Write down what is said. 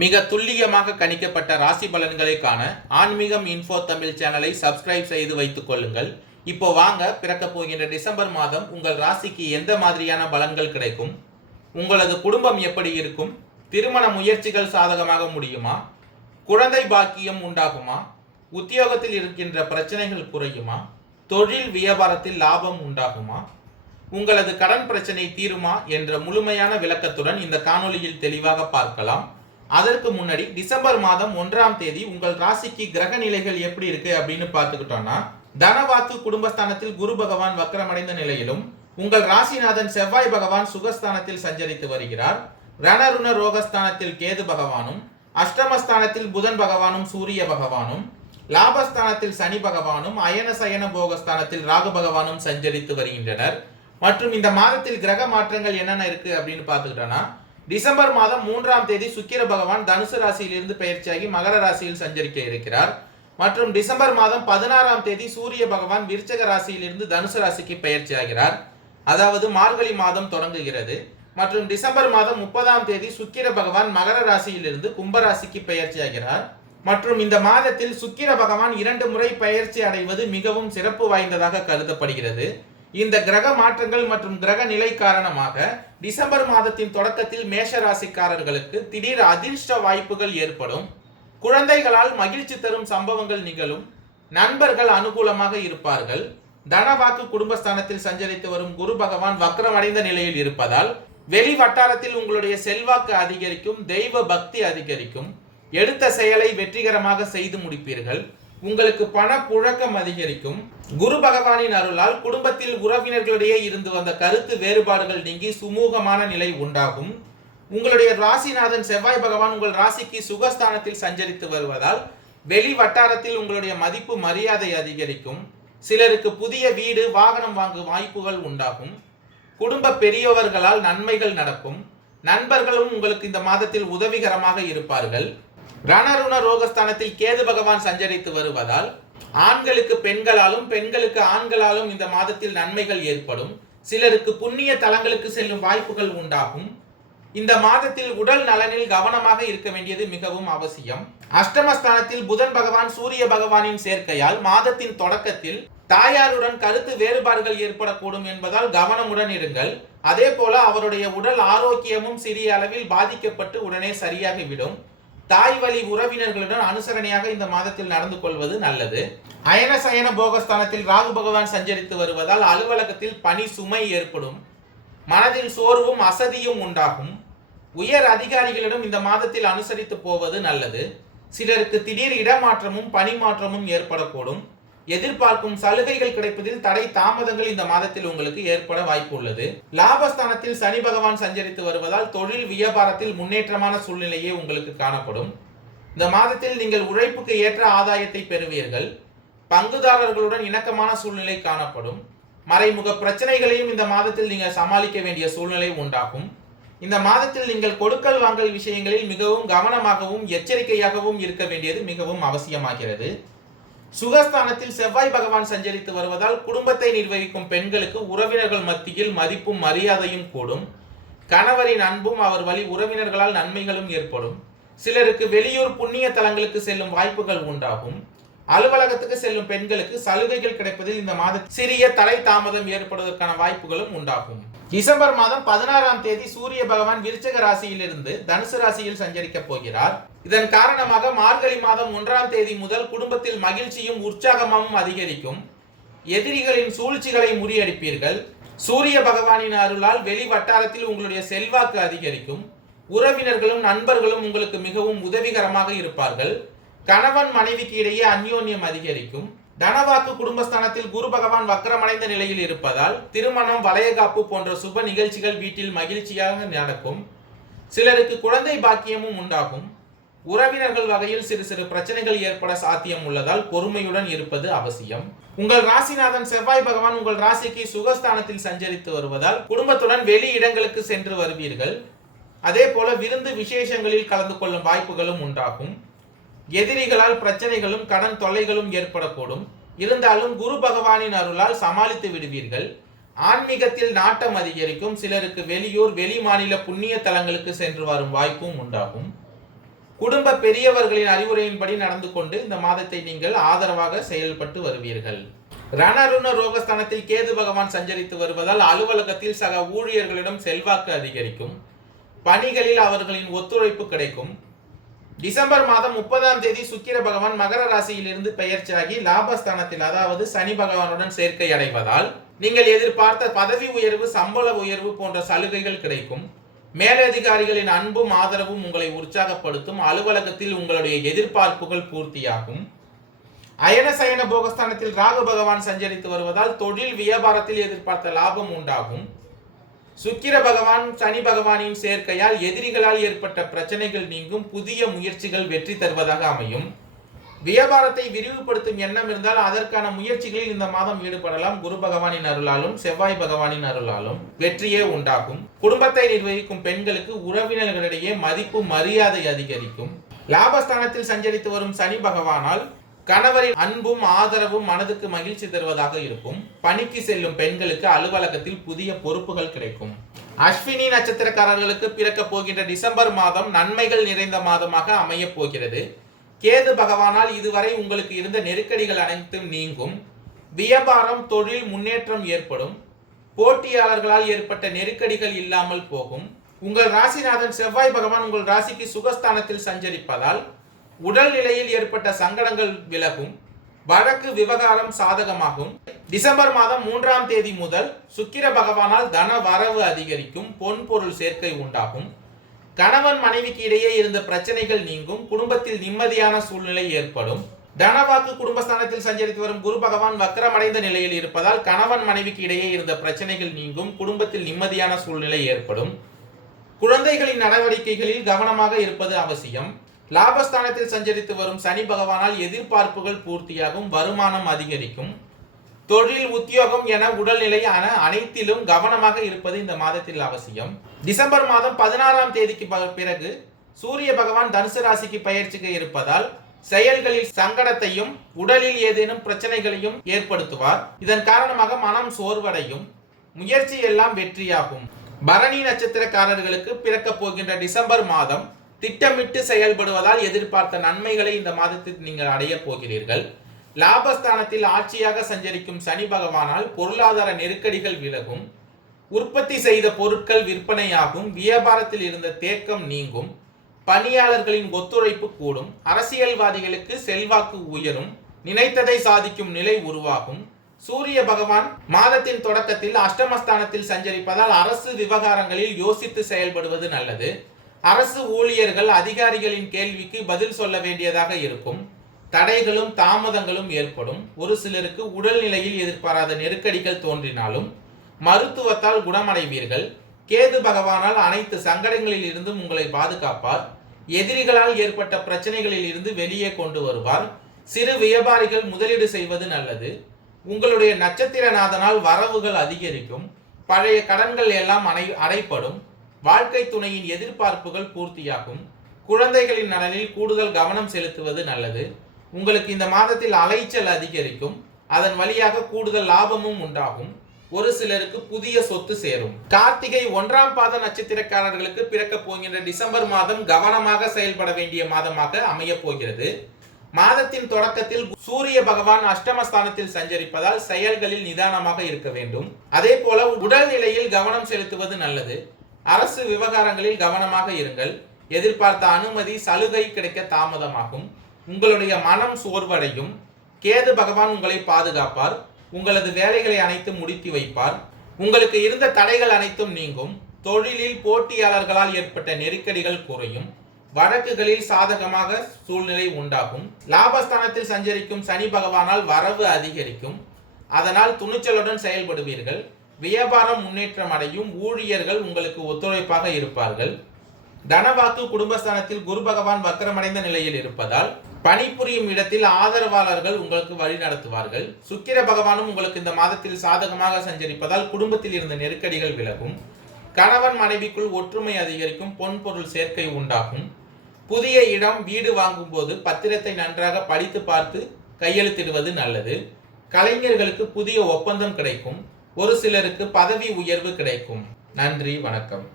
மிக துல்லியமாக கணிக்கப்பட்ட ராசி பலன்களை காண ஆன்மீகம் இன்ஃபோ தமிழ் சேனலை சப்ஸ்கிரைப் செய்து வைத்துக் கொள்ளுங்கள். இப்போ வாங்க, பிறக்க போகின்ற டிசம்பர் மாதம் உங்கள் ராசிக்கு எந்த மாதிரியான பலன்கள் கிடைக்கும், உங்களது குடும்பம் எப்படி இருக்கும், திருமண முயற்சிகள் சாதகமாக முடியுமா, குழந்தை பாக்கியம் உண்டாகுமா, உத்தியோகத்தில் இருக்கின்ற பிரச்சனைகள் குறையுமா, தொழில் வியாபாரத்தில் லாபம் உண்டாகுமா, உங்களது கடன் பிரச்சனை தீருமா என்ற முழுமையான விளக்கத்துடன் இந்த காணொளியில் தெளிவாக பார்க்கலாம். அதற்கு முன்னாடி டிசம்பர் மாதம் 1ஆம் தேதி உங்கள் ராசிக்கு கிரக நிலைகள் எப்படி இருக்கு அப்படின்னு பார்த்துக்கிட்டோம்னா, தனவாக்கு குடும்பஸ்தானத்தில் குரு பகவான் வக்ரமடைந்த நிலையிலும் உங்கள் ராசிநாதன் செவ்வாய் பகவான் சுகஸ்தானத்தில் சஞ்சரித்து வருகிறார். ரணருண ரோகஸ்தானத்தில் கேது பகவானும், அஷ்டமஸ்தானத்தில் புதன் பகவானும் சூரிய பகவானும், லாபஸ்தானத்தில் சனி பகவானும், அயன சயன போகஸ்தானத்தில் ராகு பகவானும் சஞ்சரித்து வருகின்றனர். மற்றும் இந்த மாதத்தில் கிரக மாற்றங்கள் என்னென்ன இருக்கு அப்படின்னு பார்த்துக்கிட்டோம்னா, டிசம்பர் மாதம் 3ஆம் தேதி சுக்கிர பகவான் தனுசு ராசியிலிருந்து பயிற்சியாகி மகர ராசியில் சஞ்சரிக்க இருக்கிறார். மற்றும் டிசம்பர் மாதம் 16ஆம் தேதி சூரிய பகவான் விருச்சக ராசியிலிருந்து தனுசு ராசிக்கு பயிற்சியாகிறார். அதாவது மார்கழி மாதம் தொடங்குகிறது. மற்றும் டிசம்பர் மாதம் 30ஆம் தேதி சுக்கிர பகவான் மகர ராசியிலிருந்து கும்பராசிக்கு பயிற்சியாகிறார். மற்றும் இந்த மாதத்தில் சுக்கிர பகவான் 2 முறை பயிற்சி அடைவது மிகவும் சிறப்பு வாய்ந்ததாக கருதப்படுகிறது. இந்த கிரக மாற்றங்கள் மற்றும் கிரக நிலை காரணமாக டிசம்பர் மாதத்தின் தொடக்கத்தில் மேஷ ராசிக்காரர்களுக்கு திடீர் அதிர்ஷ்ட வாய்ப்புகள் ஏற்படும். குழந்தைகளால் மகிழ்ச்சி தரும் சம்பவங்கள் நிகழும். நண்பர்கள் அனுகூலமாக இருப்பார்கள். தனவாக்கு குடும்பஸ்தானத்தில் சஞ்சரித்து வரும் குரு பகவான் வக்ரமடைந்த நிலையில் இருப்பதால் வெளி வட்டாரத்தில் உங்களுடைய செல்வாக்கு அதிகரிக்கும், தெய்வ பக்தி அதிகரிக்கும். எடுத்த செயலை வெற்றிகரமாக செய்து முடிப்பீர்கள். உங்களுக்கு பண புழக்கம் அதிகரிக்கும். குரு பகவானின் அருளால் குடும்பத்தில் உறவினர்களிடையே இருந்து வந்த கருத்து வேறுபாடுகள் நீங்கி சுமூகமான நிலை உண்டாகும். உங்களுடைய ராசிநாதன் செவ்வாய் பகவான் உங்கள் ராசிக்கு சுகஸ்தானத்தில் சஞ்சரித்து வருவதால் வெளி வட்டாரத்தில் உங்களுடைய மதிப்பு மரியாதை அதிகரிக்கும். சிலருக்கு புதிய வீடு வாகனம் வாங்கும் வாய்ப்புகள் உண்டாகும். குடும்ப பெரியவர்களால் நன்மைகள் நடக்கும். நண்பர்களும் உங்களுக்கு இந்த மாதத்தில் உதவிகரமாக இருப்பார்கள். ரணருண ரோகஸ்தானத்தில் கேது பகவான் சஞ்சரித்து வருவதால் ஆண்களுக்கு பெண்களாலும் பெண்களுக்கு ஆண்களாலும் இந்த மாதத்தில் நன்மைகள் ஏற்படும். சிலருக்கு புண்ணிய தலங்களுக்கு செல்லும் வாய்ப்புகள் உண்டாகும். இந்த மாதத்தில் உடல் நலனில் கவனமாக இருக்க வேண்டியது மிகவும் அவசியம். அஷ்டமஸ்தானத்தில் புதன் பகவான் சூரிய பகவானின் சேர்க்கையால் மாதத்தின் தொடக்கத்தில் தாயாருடன் கருத்து வேறுபாடுகள் ஏற்படக்கூடும் என்பதால் கவனமுடன் இருங்கள். அதே போல அவருடைய உடல் ஆரோக்கியமும் சிறிய அளவில் பாதிக்கப்பட்டு உடனே சரியாகிவிடும். தாய் வழி உறவினர்களுடன் அனுசரணையாக இந்த மாதத்தில் நடந்து கொள்வது நல்லது. அயன சயன போகஸ்தானத்தில் ராகு பகவான் சஞ்சரித்து வருவதால் அலுவலகத்தில் பணி சுமை ஏற்படும். மனதில் சோர்வும் அசதியும் உண்டாகும். உயர் அதிகாரிகளிடம் இந்த மாதத்தில் அனுசரித்து போவது நல்லது. சிலருக்கு திடீர் இடமாற்றமும் பணி மாற்றமும் ஏற்படக்கூடும். எதிர்பார்க்கும் சலுகைகள் கிடைப்பதில் தடை தாமதங்கள் இந்த மாதத்தில் உங்களுக்கு ஏற்பட வாய்ப்பு உள்ளது. லாபஸ்தானத்தில் சனி பகவான் சஞ்சரித்து வருவதால் தொழில் வியாபாரத்தில் முன்னேற்றமான சூழ்நிலையே உங்களுக்கு காணப்படும். இந்த மாதத்தில் நீங்கள் உழைப்புக்கு ஏற்ற ஆதாயத்தை பெறுவீர்கள். பங்குதாரர்களுடன் இணக்கமான சூழ்நிலை காணப்படும். மறைமுக பிரச்சனைகளையும் இந்த மாதத்தில் நீங்கள் சமாளிக்க வேண்டிய சூழ்நிலை உண்டாகும். இந்த மாதத்தில் நீங்கள் கொடுக்கல் வாங்கல் விஷயங்களில் மிகவும் கவனமாகவும் எச்சரிக்கையாகவும் இருக்க வேண்டியது மிகவும் அவசியமாகிறது. சுகஸ்தானத்தில் செவ்வாய் பகவான் சஞ்சரித்து வருவதால் குடும்பத்தை நிர்வகிக்கும் பெண்களுக்கு உறவினர்கள் மத்தியில் மதிப்பும் மரியாதையும் கூடும். கணவரின் அன்பும் அவர் வழி உறவினர்களால் நன்மைகளும் ஏற்படும். சிலருக்கு வெளியூர் புண்ணிய தலங்களுக்கு செல்லும் வாய்ப்புகள் உண்டாகும். அலுவலகத்துக்கு செல்லும் பெண்களுக்கு சலுகைகள் கிடைப்பதில் இந்த மாதம் சிறிய தடை தாமதம் ஏற்படுவதற்கான வாய்ப்புகளும் உண்டாகும். டிசம்பர் மாதம் 16ஆம் தேதி சூரிய பகவான் விருச்சக ராசியிலிருந்து தனுசு ராசியில் சஞ்சரிக்க போகிறார். இதன் காரணமாக மார்கழி மாதம் 1ஆம் தேதி முதல் குடும்பத்தில் மகிழ்ச்சியும் உற்சாகமும் அதிகரிக்கும். எதிரிகளின் சூழ்ச்சிகளை முறியடிப்பீர்கள். சூரிய பகவானின் அருளால் வெளி வட்டாரத்தில் உங்களுடைய செல்வாக்கு அதிகரிக்கும். உறவினர்களும் நண்பர்களும் உங்களுக்கு மிகவும் உதவிகரமாக இருப்பார்கள். கணவன் மனைவிக்கு இடையே அந்யோன்யம் அதிகரிக்கும். தனவாக்கு குடும்பஸ்தானத்தில் குரு பகவான் வக்ரமடைந்த நிலையில் இருப்பதால் திருமணம், வளையகாப்பு போன்ற சுப நிகழ்ச்சிகள் வீட்டில் மகிழ்ச்சியாக நடக்கும். சிலருக்கு குழந்தை பாக்கியமும் உண்டாகும். உறவினர்கள் வகையில் சிறு சிறு பிரச்சனைகள் ஏற்பட சாத்தியம் உள்ளதால் பொறுமையுடன் இருப்பது அவசியம். உங்கள் ராசிநாதன் செவ்வாய் பகவான் உங்கள் ராசிக்கு சுகஸ்தானத்தில் சஞ்சரித்து வருவதால் குடும்பத்துடன் வெளி இடங்களுக்கு சென்று வருவீர்கள். அதே போல விருந்து விசேஷங்களில் கலந்து கொள்ளும் வாய்ப்புகளும் உண்டாகும். எதிரிகளால் பிரச்சனைகளும் கடன் தொல்லைகளும் ஏற்படக்கூடும். இருந்தாலும் குரு பகவானின் அருளால் சமாளித்து விடுவீர்கள். ஆன்மீகத்தில் நாட்டம் அதிகரிக்கும். சிலருக்கு வெளியூர் வெளி மாநில புண்ணிய தலங்களுக்கு சென்று வரும் வாய்ப்பும் உண்டாகும். குடும்ப பெரியவர்களின் அறிவுரையின்படி நடந்து கொண்டு இந்த மாதத்தை நீங்கள் ஆதரவாக செயல்பட்டு வருவீர்கள். ரணருண ரோகஸ்தானத்தில் கேது பகவான் சஞ்சரித்து வருவதால் அலுவலகத்தில் சக ஊழியர்களிடம் செல்வாக்கு அதிகரிக்கும். பணிகளில் அவர்களின் ஒத்துழைப்பு கிடைக்கும். டிசம்பர் மாதம் 30ஆம் தேதி சுக்கிர பகவான் மகர ராசியிலிருந்து பெயர்ச்சியாகி லாபஸ்தானத்தில் அதாவது சனி பகவானுடன் சேர்க்கை அடைவதால் நீங்கள் எதிர்பார்த்த பதவி உயர்வு, சம்பள உயர்வு போன்ற சலுகைகள் கிடைக்கும். மேலதிகாரிகளின் அன்பும் ஆதரவும் உங்களை உற்சாகப்படுத்தும். அலுவலகத்தில் உங்களுடைய எதிர்பார்ப்புகள் பூர்த்தியாகும். அயன சயன போகஸ்தானத்தில் ராகு பகவான் சஞ்சரித்து வருவதால் தொழில் வியாபாரத்தில் எதிர்பார்த்த லாபம் உண்டாகும். சுக்கிர பகவான் சனி பகவானின் சேர்க்கையால் எதிரிகளால் ஏற்பட்ட பிரச்சனைகள் நீங்கும். புதிய முயற்சிகள் வெற்றி தருவதாக அமையும். வியாபாரத்தை விரிவுபடுத்தும் எண்ணம் இருந்தால் அதற்கான முயற்சிகளில் இந்த மாதம் ஈடுபடலாம். குரு பகவானின் அருளாலும் செவ்வாய் பகவானின் அருளாலும் வெற்றியே உண்டாகும். குடும்பத்தை நிர்வகிக்கும் பெண்களுக்கு உறவினர்களிடையே மதிப்பு மரியாதை அதிகரிக்கும். லாபஸ்தானத்தில் சஞ்சரித்து வரும் சனி பகவானால் கணவரின் அன்பும் ஆதரவும் மனதுக்கு மகிழ்ச்சி தருவதாக இருக்கும். பணிக்கு செல்லும் பெண்களுக்கு அலுவலகத்தில் புதிய பொறுப்புகள் கிடைக்கும். அஸ்வினி நட்சத்திரக்காரர்களுக்கு பிறக்க போகின்ற டிசம்பர் மாதம் நன்மைகள் நிறைந்த மாதமாக அமைய போகிறது. கேது பகவானால் இதுவரை உங்களுக்கு இருந்த நெருக்கடிகள் அனைத்தும் நீங்கும். வியாபாரம், தொழில் முன்னேற்றம் ஏற்படும். போட்டியாளர்களால் ஏற்பட்ட நெருக்கடிகள் இல்லாமல் போகும். உங்கள் ராசிநாதன் செவ்வாய் பகவான் உங்கள் ராசிக்கு சுகஸ்தானத்தில் சஞ்சரிப்பதால் உடல்நிலையில் ஏற்பட்ட சங்கடங்கள் விலகும். வழக்கு விவகாரம் சாதகமாகும். டிசம்பர் மாதம் 3ஆம் தேதி முதல் சுக்கிர பகவானால் தன வரவு அதிகரிக்கும். பொன் பொருள் சேர்க்கை உண்டாகும். கணவன் மனைவிக்கு இடையே இருந்த பிரச்சனைகள் நீங்கும். குடும்பத்தில் நிம்மதியான சூழ்நிலை ஏற்படும். தனவாக்கு குடும்பஸ்தானத்தில் சஞ்சரித்து வரும் குரு பகவான் வக்ரமடைந்த நிலையில் இருப்பதால் கணவன் மனைவிக்கு இடையே இருந்த பிரச்சனைகள் நீங்கும். குடும்பத்தில் நிம்மதியான சூழ்நிலை ஏற்படும். குழந்தைகளின் நடவடிக்கைகளில் கவனமாக இருப்பது அவசியம். லாபஸ்தானத்தில் சஞ்சரித்து வரும் சனி பகவானால் எதிர்பார்ப்புகள் பூர்த்தியாகும். வருமானம் அதிகரிக்கும். தொழில், உத்தியோகம் என உடல்நிலையான அனைத்திலும் கவனமாக இருப்பது இந்த மாதத்தில் அவசியம். டிசம்பர் மாதம் 16ஆம் தேதிக்கு பிறகு சூரிய பகவான் தனுசு ராசிக்கு பயிற்சிக்க இருப்பதால் செயல்களில் சங்கடத்தையும் உடலில் ஏதேனும் பிரச்சனைகளையும் ஏற்படுத்துவார். இதன் காரணமாக மனம் சோர்வடையும். முயற்சி எல்லாம் வெற்றியாகும். பரணி நட்சத்திரக்காரர்களுக்கு பிறக்க போகின்ற டிசம்பர் மாதம் திட்டமிட்டு செயல்படுவதால் எதிர்பார்த்த நன்மைகளை இந்த மாதத்தில் நீங்கள் அடைய போகிறீர்கள். லாபஸ்தானத்தில் ஆட்சியாக சஞ்சரிக்கும் சனி பகவானால் பொருளாதார நெருக்கடிகள் விலகும். உற்பத்தி செய்த பொருட்கள் விற்பனையாகும். வியாபாரத்தில் இருந்த தேக்கம் நீங்கும். பணியாளர்களின் ஒத்துழைப்பு கூடும். அரசியல்வாதிகளுக்கு செல்வாக்கு உயரும். நினைத்ததை சாதிக்கும் நிலை உருவாகும். சூரிய பகவான் மாதத்தின் தொடக்கத்தில் அஷ்டமஸ்தானத்தில் சஞ்சரிப்பதால் அரசு விவகாரங்களில் யோசித்து செயல்படுவது நல்லது. அரசு ஊழியர்கள் அதிகாரிகளின் கேள்விக்கு பதில் சொல்ல வேண்டியதாக இருக்கும். தடைகளும் தாமதங்களும் ஏற்படும். ஒரு சிலருக்கு உடல்நிலையில் எதிர்பாராத நெருக்கடிகள் தோன்றினாலும் மருத்துவத்தால் குணமடைவீர்கள். கேது பகவானால் அனைத்து சங்கடங்களில் இருந்தும் உங்களை பாதுகாப்பார். எதிரிகளால் ஏற்பட்ட பிரச்சனைகளில் இருந்து வெளியே கொண்டு வருவார். சிறு வியாபாரிகள் முதலீடு செய்வது நல்லது. உங்களுடைய நட்சத்திரநாதனால் வரவுகள் அதிகரிக்கும். பழைய கடன்கள் எல்லாம் அடைப்படும். வாழ்க்கை துணையின் எதிர்பார்ப்புகள் பூர்த்தியாகும். குழந்தைகளின் நலனில் கூடுதல் கவனம் செலுத்துவது நல்லது. உங்களுக்கு இந்த மாதத்தில் அலைச்சல் அதிகரிக்கும். அதன் வழியாக கூடுதல் லாபமும் உண்டாகும். ஒரு சிலருக்கு புதிய சொத்து சேரும். கார்த்திகை 1ஆம் பாத நட்சத்திரக்காரர்களுக்கு பிறக்க போகின்ற டிசம்பர் மாதம் கவனமாக செயல்பட வேண்டிய மாதமாக அமைய போகிறது. மாதத்தின் தொடக்கத்தில் சூரிய பகவான் அஷ்டமஸ்தானத்தில் சஞ்சரிப்பதால் செயல்களில் நிதானமாக இருக்க வேண்டும். அதே போல உடல்நிலையில் கவனம் செலுத்துவது நல்லது. அரசு விவகாரங்களில் கவனமாக இருங்கள். எதிர்பார்த்த அனுமதி, சலுகை கிடைக்க தாமதமாகும். உங்களுடைய மனம் சோர்வடையும். கேது பகவான் உங்களை பாதுகாப்பார். உங்களது வேலைகளை அனைத்தும் முடித்து வைப்பார். உங்களுக்கு இருந்த தடைகள் அனைத்தும் நீங்கும். தொழிலில் போட்டியாளர்களால் ஏற்பட்ட நெருக்கடிகள் குறையும். வழக்குகளில் சாதகமாக சூழ்நிலை உண்டாகும். லாபஸ்தானத்தில் சஞ்சரிக்கும் சனி பகவானால் வரவு அதிகரிக்கும். அதனால் துணிச்சலுடன் செயல்படுவீர்கள். வியாபாரம் முன்னேற்றம் அடையும். ஊழியர்கள் உங்களுக்கு ஒத்துழைப்பாக இருப்பார்கள். தனவாக்கு குடும்பஸ்தானத்தில் குரு பகவான் வக்கரமடைந்த நிலையில் இருப்பதால் பணிபுரியும் இடத்தில் ஆதரவாளர்கள் உங்களுக்கு வழி நடத்துவார்கள். சுக்கிர பகவானும் உங்களுக்கு இந்த மாதத்தில் சாதகமாக சஞ்சரிப்பதால் குடும்பத்தில் இருந்த நெருக்கடிகள் விலகும். கணவன் மனைவிக்குள் ஒற்றுமை அதிகரிக்கும். பொன் பொருள் சேர்க்கை உண்டாகும். புதிய இடம், வீடு வாங்கும் போது பத்திரத்தை நன்றாக படித்து பார்த்து கையெழுத்திடுவது நல்லது. கலைஞர்களுக்கு புதிய ஒப்பந்தம் கிடைக்கும். ஒரு சிலருக்கு பதவி உயர்வு கிடைக்கும். நன்றி, வணக்கம்.